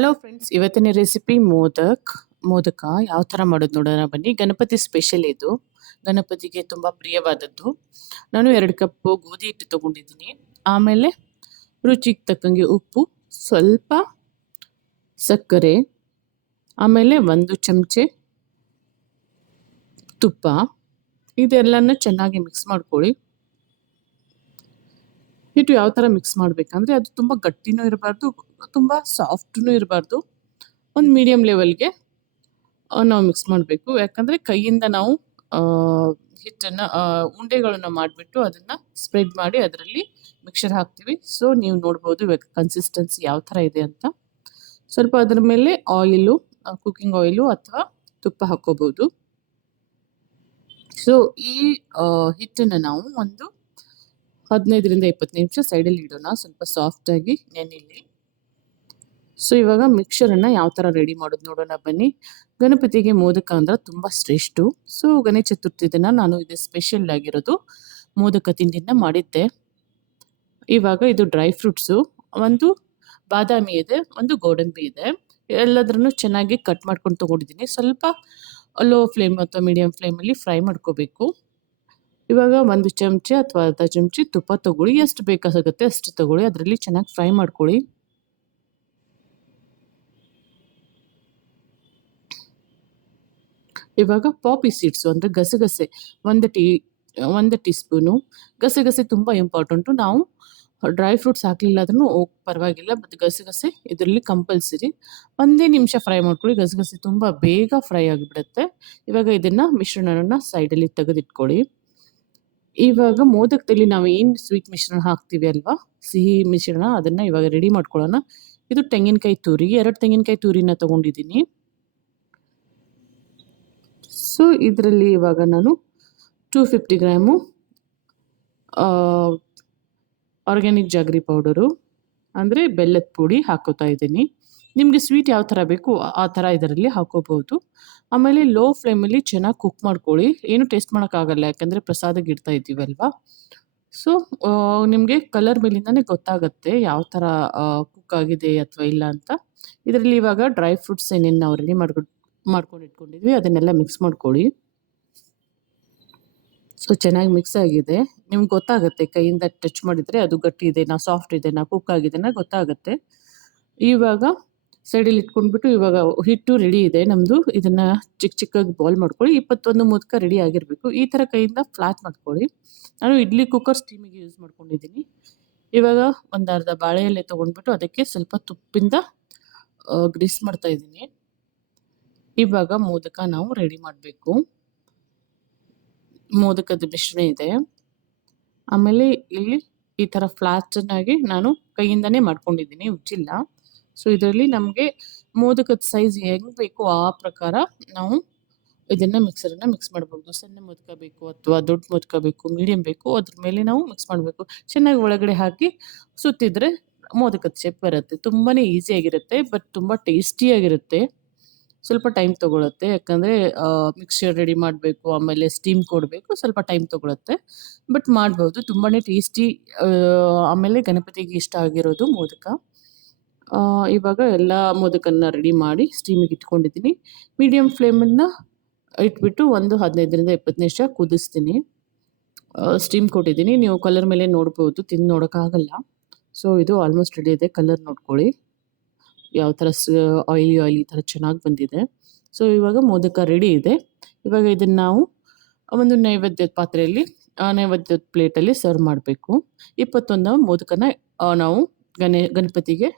Hello friends, ಇವತ್ತಿನ recipe modak ಯಾವ ಥರ ಮಾಡೋದು ನೋಡೋಣ ಬನ್ನಿ. ಗಣಪತಿ ಸ್ಪೆಷಲ್ ಇದು. ಗಣಪತಿಗೆ ತುಂಬ ಪ್ರಿಯವಾದದ್ದು. ನಾನು 2 ಕಪ್ಪು ಗೋಧಿ ಹಿಟ್ಟು ತೊಗೊಂಡಿದ್ದೀನಿ. ಆಮೇಲೆ ರುಚಿಗೆ ತಕ್ಕಂಗೆ ಉಪ್ಪು, ಸ್ವಲ್ಪ ಸಕ್ಕರೆ, ಆಮೇಲೆ 1 ಚಮಚೆ ತುಪ್ಪ. ಇದೆಲ್ಲನ ಚೆನ್ನಾಗಿ ಮಿಕ್ಸ್ ಮಾಡ್ಕೊಳ್ಳಿ. ಹಿಟ್ಟು ಯಾವ ಥರ ಮಿಕ್ಸ್ ಮಾಡಬೇಕಂದ್ರೆ ಅದು ತುಂಬ ಗಟ್ಟಿನೂ ಇರಬಾರ್ದು, ತುಂಬ ಸಾಫ್ಟೂ ಇರಬಾರ್ದು. ಒಂದು ಮೀಡಿಯಮ್ ಲೆವೆಲ್ಗೆ ನಾವು ಮಿಕ್ಸ್ ಮಾಡಬೇಕು. ಯಾಕಂದರೆ ಕೈಯಿಂದ ನಾವು ಹಿಟ್ಟನ್ನು ಉಂಡೆಗಳನ್ನು ಮಾಡಿಬಿಟ್ಟು ಅದನ್ನು ಸ್ಪ್ರೆಡ್ ಮಾಡಿ ಅದರಲ್ಲಿ ಮಿಕ್ಸರ್ ಹಾಕ್ತೀವಿ. ಸೊ ನೀವು ನೋಡ್ಬೋದು ಇವಾಗ ಕನ್ಸಿಸ್ಟೆನ್ಸಿ ಯಾವ ಥರ ಇದೆ ಅಂತ. ಸ್ವಲ್ಪ ಅದರ ಮೇಲೆ ಆಯಿಲು, ಕುಕ್ಕಿಂಗ್ ಆಯಿಲು ಅಥವಾ ತುಪ್ಪ ಹಾಕ್ಕೋಬೋದು. ಸೊ ಈ ಹಿಟ್ಟನ್ನು ನಾವು ಒಂದು 15ರಿಂದ 20 ನಿಮಿಷ ಸೈಡಲ್ಲಿ ಇಡೋಣ, ಸ್ವಲ್ಪ ಸಾಫ್ಟಾಗಿ ನೆನೆಯಲಿ. ಸೊ ಇವಾಗ ಮಿಕ್ಸರನ್ನು ಯಾವ ಥರ ರೆಡಿ ಮಾಡೋದು ನೋಡೋಣ ಬನ್ನಿ. ಗಣಪತಿಗೆ ಮೋದಕ ಅಂದ್ರೆ ತುಂಬ ಶ್ರೇಷ್ಠ. ಸೊ ಗಣೇಶ ಚತುರ್ಥಿ ದಿನ ನಾನು ಇದು ಸ್ಪೆಷಲ್ ಆಗಿರೋದು ಮೋದಕ ತಿಂಡಿನ ಮಾಡಿದ್ದೆ. ಇವಾಗ ಇದು ಡ್ರೈ ಫ್ರೂಟ್ಸು, ಒಂದು ಬಾದಾಮಿ ಇದೆ, ಒಂದು ಗೋಡಂಬಿ ಇದೆ. ಎಲ್ಲದ್ರೂ ಚೆನ್ನಾಗಿ ಕಟ್ ಮಾಡ್ಕೊಂಡು ತೊಗೊಂಡಿದ್ದೀನಿ. ಸ್ವಲ್ಪ ಲೋ ಫ್ಲೇಮ್ ಅಥವಾ ಮೀಡಿಯಮ್ ಫ್ಲೇಮಲ್ಲಿ ಫ್ರೈ ಮಾಡ್ಕೋಬೇಕು. ಇವಾಗ 1 ಚಮಚೆ ಅಥವಾ ಅರ್ಧ ಚಮಚೆ ತುಪ್ಪ ತೊಗೊಳ್ಳಿ. ಎಷ್ಟು ಬೇಕಾಗುತ್ತೆ ಅಷ್ಟು ತೊಗೊಳ್ಳಿ. ಅದರಲ್ಲಿ ಚೆನ್ನಾಗಿ ಫ್ರೈ ಮಾಡ್ಕೊಳ್ಳಿ. ಇವಾಗ ಪಾಪಿ ಸೀಡ್ಸು ಅಂದರೆ ಗಸಗಸೆ 1 ಟೀ ಸ್ಪೂನು. ಗಸಗಸೆ ತುಂಬ ಇಂಪಾರ್ಟೆಂಟು. ನಾವು ಡ್ರೈ ಫ್ರೂಟ್ಸ್ ಹಾಕಲಿಲ್ಲ ಆದ್ರೂ ಪರವಾಗಿಲ್ಲ, ಬಟ್ ಗಸಗಸೆ ಇದರಲ್ಲಿ ಕಂಪಲ್ಸರಿ. 1 ನಿಮಿಷ ಫ್ರೈ ಮಾಡ್ಕೊಳ್ಳಿ. ಗಸಗಸೆ ತುಂಬ ಬೇಗ ಫ್ರೈ ಆಗಿಬಿಡುತ್ತೆ. ಇವಾಗ ಇದನ್ನು ಮಿಶ್ರಣನ ಸೈಡಲ್ಲಿ ತೆಗೆದಿಟ್ಕೊಳ್ಳಿ. ಇವಾಗ ಮೋದಕದಲ್ಲಿ ನಾವು ಏನು ಸ್ವೀಟ್ ಮಿಶ್ರಣ ಹಾಕ್ತೀವಿ ಅಲ್ವಾ, ಸಿಹಿ ಮಿಶ್ರಣ, ಅದನ್ನು ಇವಾಗ ರೆಡಿ ಮಾಡ್ಕೊಳ್ಳೋಣ. ಇದು ತೆಂಗಿನಕಾಯಿ ತುರಿ, 2 ತೆಂಗಿನಕಾಯಿ ತುರಿನ ತೊಗೊಂಡಿದ್ದೀನಿ. ಸೊ ಇದರಲ್ಲಿ ಇವಾಗ ನಾನು 250 ಗ್ರಾಮು ಆರ್ಗ್ಯಾನಿಕ್ ಜಾಗರಿ ಪೌಡರು ಅಂದರೆ ಬೆಲ್ಲದ ಪುಡಿ ಹಾಕೋತಾ ಇದ್ದೀನಿ. ನಿಮಗೆ ಸ್ವೀಟ್ ಯಾವ ಥರ ಬೇಕು ಆ ಥರ ಇದರಲ್ಲಿ ಹಾಕೋಬಹುದು. ಆಮೇಲೆ ಲೋ ಫ್ಲೇಮಲ್ಲಿ ಚೆನ್ನಾಗಿ ಕುಕ್ ಮಾಡ್ಕೊಳ್ಳಿ. ಏನು ಟೇಸ್ಟ್ ಮಾಡೋಕ್ಕಾಗಲ್ಲ, ಯಾಕಂದರೆ ಪ್ರಸಾದಕ್ಕೆ ಇಡ್ತಾ ಇದ್ದೀವಲ್ವಾ. ಸೊ ನಿಮಗೆ ಕಲರ್ ಮೇಲಿಂದನೇ ಗೊತ್ತಾಗುತ್ತೆ ಯಾವ ಥರ ಕುಕ್ ಆಗಿದೆ ಅಥವಾ ಇಲ್ಲ ಅಂತ. ಇದರಲ್ಲಿ ಇವಾಗ ಡ್ರೈ ಫ್ರೂಟ್ಸ್ ಏನೇನು ನಾವು ರೆಡಿ ಮಾಡ್ಕೊಂಡು ಇಟ್ಕೊಂಡಿದ್ವಿ ಅದನ್ನೆಲ್ಲ ಮಿಕ್ಸ್ ಮಾಡ್ಕೊಳ್ಳಿ. ಸೊ ಚೆನ್ನಾಗಿ ಮಿಕ್ಸ್ ಆಗಿದೆ. ನಿಮ್ಗೆ ಗೊತ್ತಾಗುತ್ತೆ, ಕೈಯಿಂದ ಟಚ್ ಮಾಡಿದರೆ ಅದು ಗಟ್ಟಿ ಇದೆನಾ, ಸಾಫ್ಟ್ ಇದೆನಾ, ಕುಕ್ ಆಗಿದೆನಾ ಗೊತ್ತಾಗುತ್ತೆ. ಇವಾಗ ಸೈಡಲ್ಲಿ ಇಟ್ಕೊಂಡ್ಬಿಟ್ಟು ಇವಾಗ ಹಿಟ್ಟು ರೆಡಿ ಇದೆ ನಮ್ಮದು. ಇದನ್ನು ಚಿಕ್ಕದಾಗಿ ಬಾಲ್ ಮಾಡ್ಕೊಳ್ಳಿ. 21 ಮೋದಕ ರೆಡಿ ಆಗಿರಬೇಕು. ಈ ಥರ ಕೈಯಿಂದ ಫ್ಲಾಟ್ ಮಾಡ್ಕೊಳ್ಳಿ. ನಾನು ಇಡ್ಲಿ ಕುಕ್ಕರ್ ಸ್ಟೀಮಿಗೆ ಯೂಸ್ ಮಾಡ್ಕೊಂಡಿದ್ದೀನಿ. ಇವಾಗ ಒಂದು ಅರ್ಧ ಬಾಳೆ ಎಲೆ ತೊಗೊಂಡ್ಬಿಟ್ಟು ಅದಕ್ಕೆ ಸ್ವಲ್ಪ ತುಪ್ಪದಿಂದ ಗ್ರೀಸ್ ಮಾಡ್ತಾಯಿದ್ದೀನಿ. ಇವಾಗ ಮೋದಕ ನಾವು ರೆಡಿ ಮಾಡಬೇಕು. ಮೋದಕದ ಮಿಶ್ರಣ ಇದೆ. ಆಮೇಲೆ ಇಲ್ಲಿ ಈ ಥರ ಫ್ಲಾಟನ್ನಾಗಿ ನಾನು ಕೈಯಿಂದನೇ ಮಾಡ್ಕೊಂಡಿದ್ದೀನಿ, ಉಜ್ಜಿಲ್ಲ. ಸೊ ಇದರಲ್ಲಿ ನಮಗೆ ಮೋದಕದ ಸೈಜ್ ಹೆಂಗೆ ಬೇಕು ಆ ಪ್ರಕಾರ ನಾವು ಇದನ್ನು ಮಿಕ್ಸರನ್ನು ಮಿಕ್ಸ್ ಮಾಡ್ಬೋದು. ಸಣ್ಣ ಮೋದಕ ಬೇಕು ಅಥವಾ ದೊಡ್ಡ ಮೋದಕ ಬೇಕು, ಮೀಡಿಯಮ್ ಬೇಕು, ಅದ್ರ ಮೇಲೆ ನಾವು ಮಿಕ್ಸ್ ಮಾಡಬೇಕು. ಚೆನ್ನಾಗಿ ಒಳಗಡೆ ಹಾಕಿ ಸುತ್ತಿದ್ರೆ ಮೋದಕದ ಶೇಪ್ ಬರುತ್ತೆ. ತುಂಬಾ ಈಸಿಯಾಗಿರುತ್ತೆ, ಬಟ್ ತುಂಬ ಟೇಸ್ಟಿಯಾಗಿರುತ್ತೆ. ಸ್ವಲ್ಪ ಟೈಮ್ ತೊಗೊಳುತ್ತೆ, ಯಾಕಂದರೆ ಮಿಕ್ಸ್ಚರ್ ರೆಡಿ ಮಾಡಬೇಕು, ಆಮೇಲೆ ಸ್ಟೀಮ್ ಕೊಡಬೇಕು, ಸ್ವಲ್ಪ ಟೈಮ್ ತೊಗೊಳುತ್ತೆ. ಬಟ್ ಮಾಡ್ಬೋದು, ತುಂಬಾ ಟೇಸ್ಟಿ. ಆಮೇಲೆ ಗಣಪತಿಗೆ ಇಷ್ಟ ಆಗಿರೋದು ಮೋದಕ. ಇವಾಗ ಎಲ್ಲ ಮೋದಕನ್ನ ರೆಡಿ ಮಾಡಿ ಸ್ಟೀಮಿಗೆ ಇಟ್ಕೊಂಡಿದ್ದೀನಿ. ಮೀಡಿಯಮ್ ಫ್ಲೇಮನ್ನು ಇಟ್ಬಿಟ್ಟು ಒಂದು 15ರಿಂದ 20 ನಿಮಿಷ ಕುದಿಸ್ತೀನಿ. ಸ್ಟೀಮ್ ಕೊಟ್ಟಿದ್ದೀನಿ. ನೀವು ಕಲರ್ ಮೇಲೆ ನೋಡ್ಬೋದು, ತಿಂದು ನೋಡೋಕ್ಕಾಗಲ್ಲ. ಸೊ ಇದು ಆಲ್ಮೋಸ್ಟ್ ರೆಡಿ ಇದೆ. ಕಲರ್ ನೋಡ್ಕೊಳ್ಳಿ ಯಾವ ಥರ ಆಯಿಲಿ ಥರ ಚೆನ್ನಾಗಿ ಬಂದಿದೆ. ಸೊ ಇವಾಗ ಮೋದಕ ರೆಡಿ ಇದೆ. ಇವಾಗ ಇದನ್ನು ನಾವು ಒಂದು ನೈವೇದ್ಯದ ಪಾತ್ರೆಯಲ್ಲಿ, ನೈವೇದ್ಯದ ಪ್ಲೇಟಲ್ಲಿ ಸರ್ವ್ ಮಾಡಬೇಕು. 21 ಮೋದಕನ ನಾವು ಗಣಪತಿಗೆ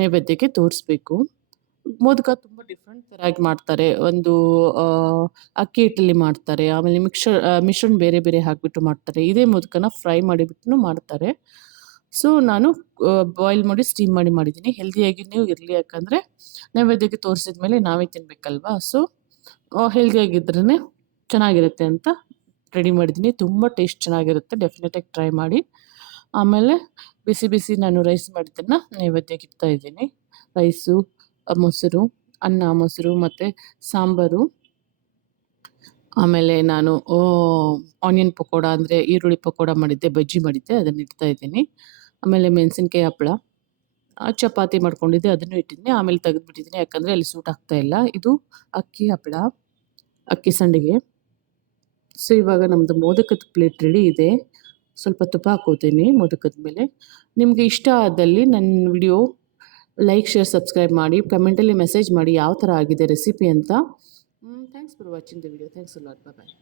ನೈವೇದ್ಯಕ್ಕೆ ತೋರಿಸ್ಬೇಕು. ಮೋದಕ ತುಂಬ ಡಿಫ್ರೆಂಟ್ ಥರಾಗಿ ಮಾಡ್ತಾರೆ. ಒಂದು ಅಕ್ಕಿ ಹಿಟ್ಟಲ್ಲಿ ಮಾಡ್ತಾರೆ, ಆಮೇಲೆ ಮಿಶ್ರಣ ಬೇರೆ ಬೇರೆ ಹಾಕಿಬಿಟ್ಟು ಮಾಡ್ತಾರೆ. ಇದೇ ಮೋದಕನ ಫ್ರೈ ಮಾಡಿಬಿಟ್ಟು ಮಾಡ್ತಾರೆ. ಸೊ ನಾನು ಬಾಯ್ಲ್ ಮಾಡಿ ಸ್ಟೀಮ್ ಮಾಡಿದ್ದೀನಿ. ಹೆಲ್ದಿಯಾಗಿಯೂ ಇರಲಿ, ಯಾಕಂದರೆ ನೈವೇದ್ಯಕ್ಕೆ ತೋರಿಸಿದ ಮೇಲೆ ನಾವೇ ತಿನ್ನಬೇಕಲ್ವಾ. ಸೊ ಹೆಲ್ದಿಯಾಗಿದ್ರೇ ಚೆನ್ನಾಗಿರುತ್ತೆ ಅಂತ ರೆಡಿ ಮಾಡಿದ್ದೀನಿ. ತುಂಬ ಟೇಸ್ಟ್ ಚೆನ್ನಾಗಿರುತ್ತೆ, ಡೆಫಿನೆಟಾಗಿ ಟ್ರೈ ಮಾಡಿ. ಆಮೇಲೆ ಬಿಸಿ ಬಿಸಿ ನಾನು ರೈಸ್ ಮಾಡಿದ್ದನ್ನು ನೈವೇದ್ಯಕ್ಕೆ ಇಡ್ತಾಯಿದ್ದೀನಿ. ರೈಸು, ಮೊಸರು, ಅನ್ನ, ಮೊಸರು ಮತ್ತು ಸಾಂಬಾರು. ಆಮೇಲೆ ನಾನು ಆನಿಯನ್ ಪಕೋಡ ಅಂದರೆ ಈರುಳ್ಳಿ ಪಕೋಡ ಮಾಡಿದ್ದೆ, ಬಜ್ಜಿ ಮಾಡಿದ್ದೆ, ಅದನ್ನು ಇಡ್ತಾಯಿದ್ದೀನಿ. ಆಮೇಲೆ ಮೆಣಸಿನ್ಕಾಯಿ ಹಪ್ಪಳ, ಚಪಾತಿ ಮಾಡ್ಕೊಂಡಿದ್ದೆ ಅದನ್ನು ಇಟ್ಟಿದ್ದೀನಿ. ಆಮೇಲೆ ತೆಗೆದುಬಿಟ್ಟಿದ್ದೀನಿ ಯಾಕಂದರೆ ಅಲ್ಲಿ ಸೂಟ್ ಆಗ್ತಾ ಇಲ್ಲ. ಇದು ಅಕ್ಕಿ ಹಪ್ಪಳ, ಅಕ್ಕಿ ಸಂಡಿಗೆ. ಸೊ ಇವಾಗ ನಮ್ಮದು ಮೋದಕದ ಪ್ಲೇಟ್ ರೆಡಿ ಇದೆ. ಸ್ವಲ್ಪ ತುಪ್ಪ ಹಾಕೋತೀನಿ ಮೋದಕದ ಮೇಲೆ. ನಿಮಗೆ ಇಷ್ಟ ಆದಲ್ಲಿ ನನ್ನ ವಿಡಿಯೋ ಲೈಕ್, ಶೇರ್, ಸಬ್ಸ್ಕ್ರೈಬ್ ಮಾಡಿ. ಕಮೆಂಟಲ್ಲಿ ಮೆಸೇಜ್ ಮಾಡಿ ಯಾವ ಥರ ಆಗಿದೆ ರೆಸಿಪಿ ಅಂತ. Thanks for watching the video. Thanks a lot. Bye.